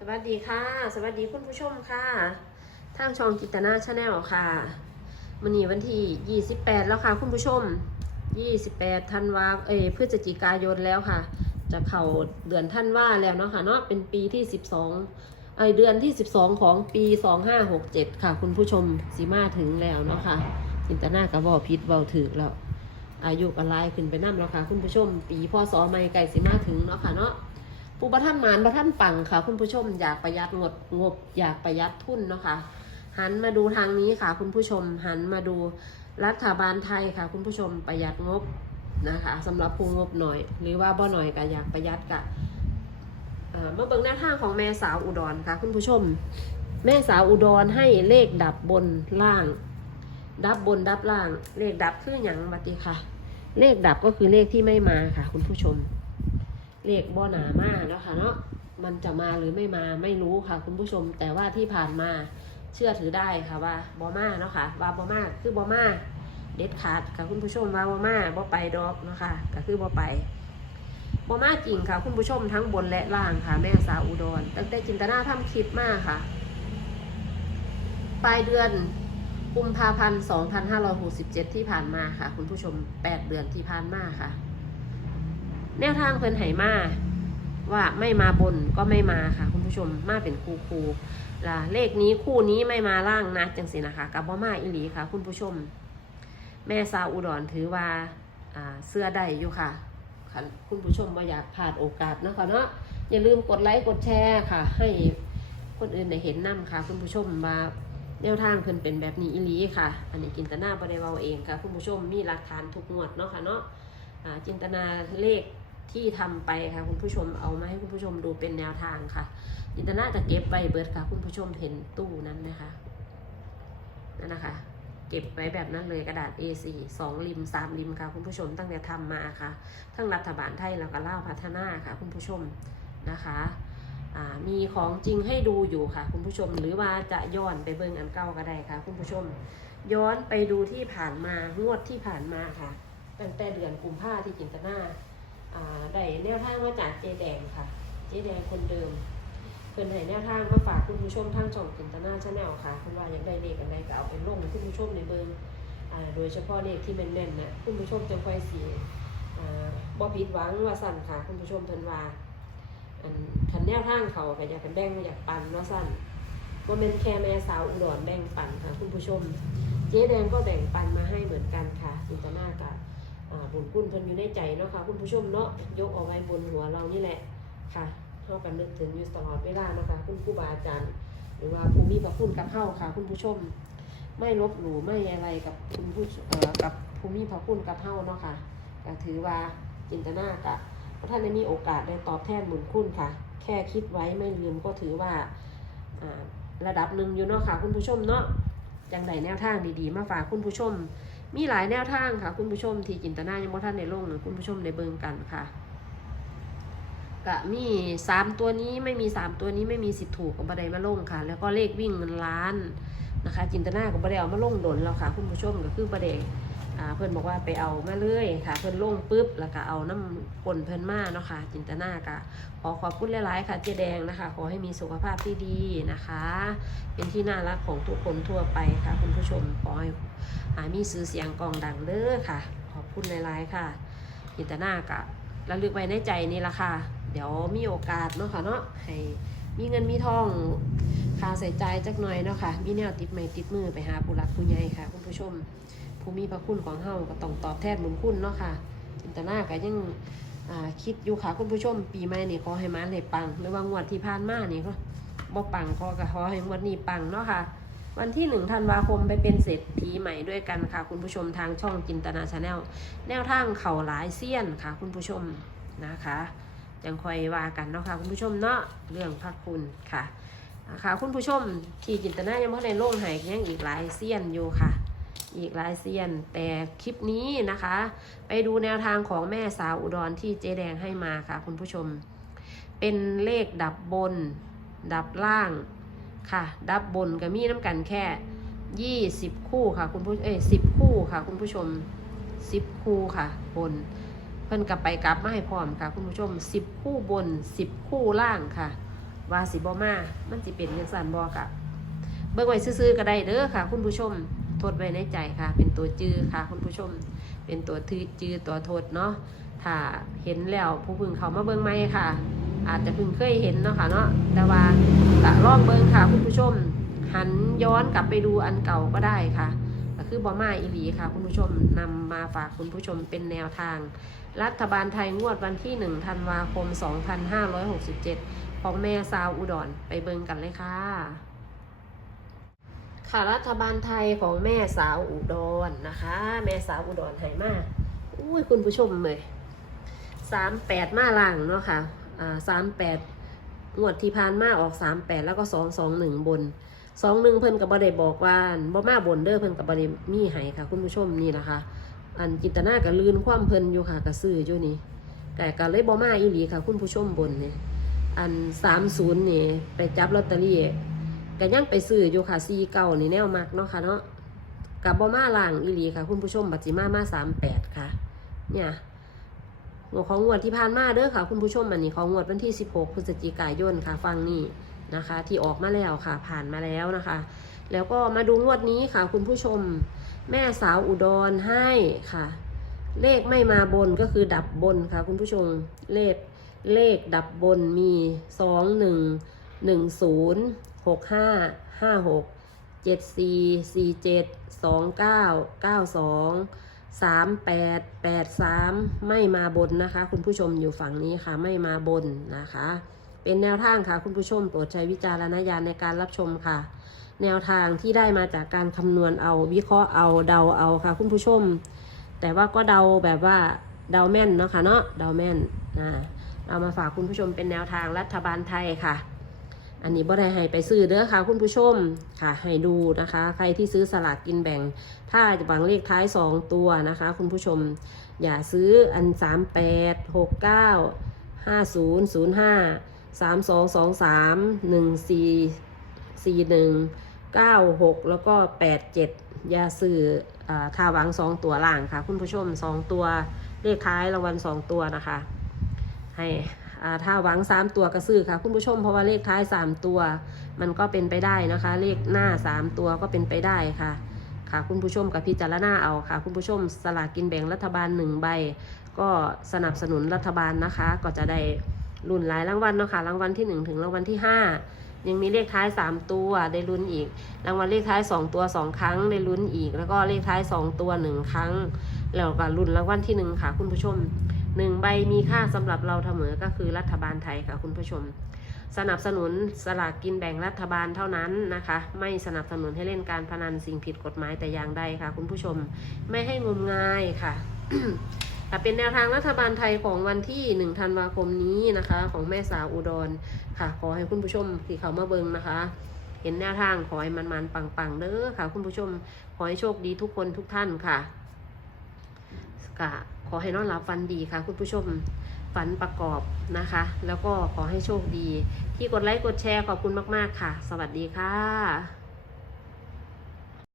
สวัสดีค่ะ สวัสดีคุณผู้ชมค่ะ ทางช่องกิตนาชาแนลค่ะวันนี้วันที่ 28 แล้วค่ะ คุณผู้ชม 28ธันวาเอยพฤศจิกายนแล้วค่ะ จะเข้าเดือนธันว่าแล้วเนาะค่ะเนาะเป็นปีที่ 12ไอเดือนที่ 12 ของปี 2567 ค่ะ คุณผู้ชมสีมาถึงแล้วเนาะค่ะกินตนากับบอกพิษเบาถือแล้วอายุอะไรขึ้นไปนั่แล้วค่ะ คุณผู้ชม ปีพศใหม่ไก่สีมาถึงเนาะค่ะเนาะ ผู้ประท่านหมานประท่านปังค่ะ คุณผู้ชมอยากประหยัดงดงบอยากประหยัดทุนเนาะค่ะหันมาดูทางนี้ค่ะ คุณผู้ชมหันมาดูรัฐบาลไทยค่ะ คุณผู้ชมประหยัดงบนะคะสำหรับผู้งบหน่อย หรือว่าบ่หน่อยก็อยากประหยัดกะเอ่อเบิ่งหน้าทางของแม่สาวอุดรค่ะ คุณผู้ชม แม่สาวอุดรให้เลขดับบนล่าง ดับบนดับล่าง เลขดับคืออย่างบัติค่ะ เลขดับก็คือเลขที่ไม่มาค่ะ คุณผู้ชม เลขบ่หนามาเนาะค่ะเนาะมันจะมาหรือไม่มาไม่รู้ค่ะ คุณผู้ชมแต่ว่าที่ผ่านมาเชื่อถือได้ค่ะว่าบอมาเนาะค่ะ ว่าบอมาคือบอมาเด็ดขาดค่ะคุณผู้ชมว่าบอมาบอไปดอกเนาะค่ะก็คือบอไปบอมาจริงค่ะ คุณผู้ชมทั้งบนและล่างค่ะ แม่สาวอุดรตั้งแต่จินตนาทำคลิปมากค่ะปลายเดือนกุมภาพันธ์ 2567 ที่ผ่านมาค่ะ คุณผู้ชม 8 เดือนที่ผ่านมาค่ะ แนวทางเพิ่นไหมาว่าไม่มาบนก็ไม่มาค่ะ คุณผู้ชมมาเป็นครูครูล่ะเลขนี้คู่นี้ไม่มาล่างนะจังสินะคะกับบ่มาอิลีค่ะ คุณผู้ชม แม่ซาอุดรถือว่าเสื้อได้อยู่ค่ะค่ะคุณผู้ชมว่าอยากผ่านโอกาสเนาะค่ะเนาะอย่าลืมกดไลค์กดแชร์ค่ะ ให้คนอื่นได้เห็นนํค่ะ คุณผู้ชมว่าแนวทางเพิ่นเป็นแบบนี้อิลีค่ะ อันนี้กินตนาบริเวาเองค่ะ คุณผู้ชมมีหลักฐานทุกงวดเนาะค่ะเนาะจินตนาเลข ที่ทำไปค่ะคุณผู้ชมเอามาให้คุณผู้ชมดูเป็นแนวทางค่ะจินตนาจะเก็บไว้เบิร์ดค่ะ คุณผู้ชมเห็นตู้นั้นไหมคะนั่นนะคะ เก็บไว้แบบนั้นเลยกระดาษ A4 สองริมสามริมค่ะคุณผู้ชมตั้งแต่ทำมาค่ะ ทั้งรัฐบาลไทยแล้วก็เล่าพัฒนาค่ะ คุณผู้ชมนะคะมีของจริงให้ดูอยู่ค่ะ คุณผู้ชมหรือว่าจะย้อนไปเบิ่งอันเก่าก็ได้ค่ะ คุณผู้ชม ย้อนไปดูที่ผ่านมางวดที่ผ่านมาค่ะ ตั้งแต่เดือนกุมภาที่จินตนาอ่า ได้แนวทางมาจากเจแดงค่ะ เจแดงคนเดิมเพิ่นให้แนวทางมาฝากคุณผู้ชมทางช่องจินตนาชาแนลค่ะคุณว่าอยากได้เลขอะไรก็เอาไปลงให้คุณผู้ชมในเบิงอ่าโดยเฉพาะเลขที่แม่นๆนะคุณผู้ชมจะค่อยสีบ่ผิดหวังว่าสั่นค่ะ คุณผู้ชมเพิ่นว่าอันคันแนวทางเขาก็อยากกันแบ่งอยากปันเนาสั่นบ่แม่นแค่แม่สาวอุดรแบ่งปันค่ะ คุณผู้ชม เจ๊แดงก็แบ่งปันมาให้เหมือนกันค่ะจินตนากับอ่ คุณเพิ่นอยู่ในใจเนาะค่ะคุณผู้ชมเนาะยกเอาไว้บนหัวเรานี่แหละค่ะเท่ากันนึกถึงอยู่ตลอดเวลาเนาะคะคุณครูบาอาจารย์ หรือว่าภูมิพระคุณกับเฮาค่ะ คุณผู้ชม ไม่ลบหลู่ไม่อะไรกับคุณผู้กับภูมิพระคุณกับเฮาเนาะค่ะก็ถือว่าจินตนากับท่านได้มีโอกาสได้ตอบแทนบุญคุณค่ะ แค่คิดไว้ไม่ลืมก็ถือว่าระดับหนึ่งอยู่เนาะค่ะ คุณผู้ชมเนาะจังไดแนวทางดีๆ มาฝากคุณผู้ชม มีหลายแนวทางค่ะ คุณผู้ชมที่จินตนายังบ่ท่านในโลกหรือคุณผู้ชมในเบิงกันค่ะกะมีสามตัวนี้ไม่มีสามตัวนี้ไม่มีสิทธิ์ถูกกับบัไดมาลงค่ะ แล้วก็เลขวิ่งเงินล้านนะคะ จินตนากับบัไดเอามาลงดนแล้วค่ะ คุณผู้ชมก็คือบัได เพื่อนบอกว่าไปเอามาเลยค่ะ เพื่อนลงปุ๊บแล้วก็เอาน้ำกลนเพื่อนมาเนาะค่ะ จินตนากะขอขอบคุณหลายๆค่ะ เจ๊แดงนะคะ ขอให้มีสุขภาพที่ดีนะคะ เป็นที่น่ารักของทุกคนทั่วไปค่ะ คุณผู้ชมขอให้มีซื้อเสียงกองดังเด้อค่ะ ขอบคุณหลายๆค่ะ จินตนากะระลึกไว้ในใจนี่ละค่ะ เดี๋ยวมีโอกาสเนาะค่ะเนาะให้มีเงินมีทองค่าใส่ใจจักหน่อยเนาะค่ะมีแนวติดไม้ติดมือไปหาผู้หลักผู้ใหญ่ค่ะ คุณผู้ชม ผู้มีพระคุณของเฮาก็ต้องตอบแทนบุญคุณเนาะค่ะจินตนาก็ยังคิดอยู่ค่ะคุณผู้ชม ปีใหม่นี่ขอให้มันให้ปังไม่ว่างวดที่ผ่านมานี่ก็บ่ปังก็ขอให้งวดนี้ปังเนาะค่ะ วันที่หนึ่งธันวาคมไปเป็นเศรษฐีใหม่ด้วยกันค่ะ คุณผู้ชมทางช่องจินตนาชาแนลแนวทางเข่าหลายเซียนค่ะ คุณผู้ชมนะคะยังคอยว่ากันเนาะค่ะคุณผู้ชมเนาะเรื่องพระคุณค่ะนะคะคุณผู้ชมที่จินตนายังพ่ในโลกหายยังอีกหลายเซียนอยู่ค่ะ อีกหลายเซียน แต่คลิปนี้นะคะ ไปดูแนวทางของแม่สาวอุดรที่เจ๊แดงให้มาค่ะคุณผู้ชม เป็นเลขดับบน ดับล่างค่ะ ดับบนก็มีน้ำกันแค่ยี่สิบคู่ค่ะ คุณผู้เอ้ยสิบคู่ค่ะ คุณผู้ชมสิบคู่ค่ะบน เพิ่นกลับไปกลับมาให้พร้อมค่ะ คุณผู้ชมสิบคู่บนสิบคู่ล่างค่ะวาสิบ่มา มันสิเป็นจังซั่นบ่กะเบิ่งไว้ซื่อๆก็ได้เด้อค่ะ คุณผู้ชม โทษไว้ในใจค่ะ เป็นตัวจื้อค่ะคุณผู้ชม เป็นตัวทืจื้อตัวโทษเนาะถ้าเห็นแล้วผู้พึงเขามาเบิ่งใหม่ค่ะ อาจจะพิ่งเคยเห็นเนาะค่ะเนาะแต่ว่าก็ลองเบิ่งค่ะคุณผู้ชม หันย้อนกลับไปดูอันเก่าก็ได้ค่ะก็คือบอมาอีหลีค่ะ คุณผู้ชมนำมาฝากคุณผู้ชมเป็นแนวทาง รัฐบาลไทยงวดวันที่ 1 ธันวาคม 2567 ของแม่ซาวอุดรไปเบิ่งกันเลยค่ะ ค่ะรัฐบาลไทยของแม่สาวอุดรนะคะ แม่สาวอุดรไหมากอุ้ยคุณผู้ชมเลยสามแปดมาล่างเนาะค่ะอ่าสามแปดงวดที่ผ่านมาออกสามแปดแล้วก็สองสองหนึ่งบนสองหนึ่งเพิ่นกับบได้บอกว่าบ่มาบนเด้อเพิ่นกับบได้มีให้ค่ะ คุณผู้ชมนี่นะคะ อันจิตนากับลืนความเพิ่นอยู่ค่ะกับซื้ออยู่นี่แต่ก็เลยบ่มาอีหลีค่ะ คุณผู้ชมบนนี่อันสามศูนย์นี่ไปจับลอตเตอรี่ ก็ยังไปซื้ออยู่ค่ะซีเก่านี่แนวมักเนาะค่ะเนาะกับบอมาล่างอีหลีค่ะ คุณผู้ชมบัจิมามาสามแปดค่ะ เนี่ยของงวดที่ผ่านมาเด้อค่ะ คุณผู้ชมอันนี้ของงวดวันที่ 16พฤศจิกายนค่ะ ฟังนี่นะคะ ที่ออกมาแล้วค่ะ ผ่านมาแล้วนะคะ แล้วก็มาดูงวดนี้ค่ะ คุณผู้ชม แม่สาวอุดรให้ค่ะ เลขไม่มาบนก็คือดับบนค่ะ คุณผู้ชมเลขเลขดับบนมีสองหนึ่งหนึ่งศูนย์ หกห้าห้าหกเจ็ดสี่สี่เจ็ดสองเก้าเก้าสองสามแปดแปดสามไม่มาบนนะคะ คุณผู้ชมอยู่ฝั่งนี้ค่ะไม่มาบนนะคะ เป็นแนวทางค่ะคุณผู้ชมโปรดใช้วิจารณญาณในการรับชมค่ะ แนวทางที่ได้มาจากการคำนวณเอาวิเคราะห์เอาเดาเอาค่ะ คุณผู้ชม แต่ว่าก็เดาแบบว่าเดาแม่นเนาะค่ะเนาะเดาแม่นนะเอามาฝากคุณผู้ชมเป็นแนวทางรัฐบาลไทยค่ะ อันนี้บ่ได้ให้ไปซื้อเด้อค่ะ คุณผู้ชมค่ะ ให้ดูนะคะ ใครที่ซื้อสลากกินแบ่ง ถ้าจะบังเลขท้าย 2 ตัวนะคะ คุณผู้ชม อย่าซื้ออัน 3 8 6 9 5 0 0 5 3 2 2 3 1 4 4 1 9 6 แล้วก็ 8 7อย่าซื้ออ่าถ้าหวัง2ตัวล่างค่ะ คุณผู้ชม2ตัวเลขท้ายรางวัล2ตัวนะคะ ให้ ถ้าหวัง 3 ตัวก็ซื้อค่ะ คุณผู้ชมเพราะว่าเลขท้าย 3 ตัว มันก็เป็นไปได้นะคะ เลขหน้า 3 ตัวก็เป็นไปได้ค่ะ ค่ะ คุณผู้ชมกับพิจารณาเอาค่ะ คุณผู้ชมสลากกินแบ่งรัฐบาล 1 ใบ ก็สนับสนุนรัฐบาลนะคะ ก็จะได้รุ่นหลายรางวัลเนาะค่ะรางวัลที่ 1 ถึงรางวัลที่ 5 ยังมีเลขท้าย 3 ตัวได้ลุ้นอีก รางวัลเลขท้าย 2 ตัว 2 ครั้งได้ลุ้นอีก แล้วก็เลขท้าย 2 ตัว 1 ครั้ง แล้วก็รุ่นรางวัลที่ 1 ค่ะ คุณผู้ชม หนึ่งใบมีค่าสำหรับเราเสมอก็คือรัฐบาลไทยค่ะคุณผู้ชม สนับสนุนสลากกินแบ่งรัฐบาลเท่านั้นนะคะ ไม่สนับสนุนให้เล่นการพนันสิ่งผิดกฎหมายแต่อย่างใดค่ะ คุณผู้ชมไม่ให้งมงายค่ะแต่เป็นแนวทางรัฐบาลไทยของวันที่หนึ่งธันวาคมนี้นะคะ ของแม่สาวอุดรค่ะ ขอให้คุณผู้ชมที่เขามาเบิงนะคะ เห็นแนวทางขอให้มันๆปังๆเด้อค่ะ คุณผู้ชมขอให้โชคดีทุกคนทุกท่านค่ะ ค่ะขอให้นอนหลับฝันดีค่ะ คุณผู้ชมฝันประกอบนะคะ แล้วก็ขอให้โชคดี ที่กดไลค์กดแชร์ขอบคุณมาก ๆ ค่ะ สวัสดีค่ะ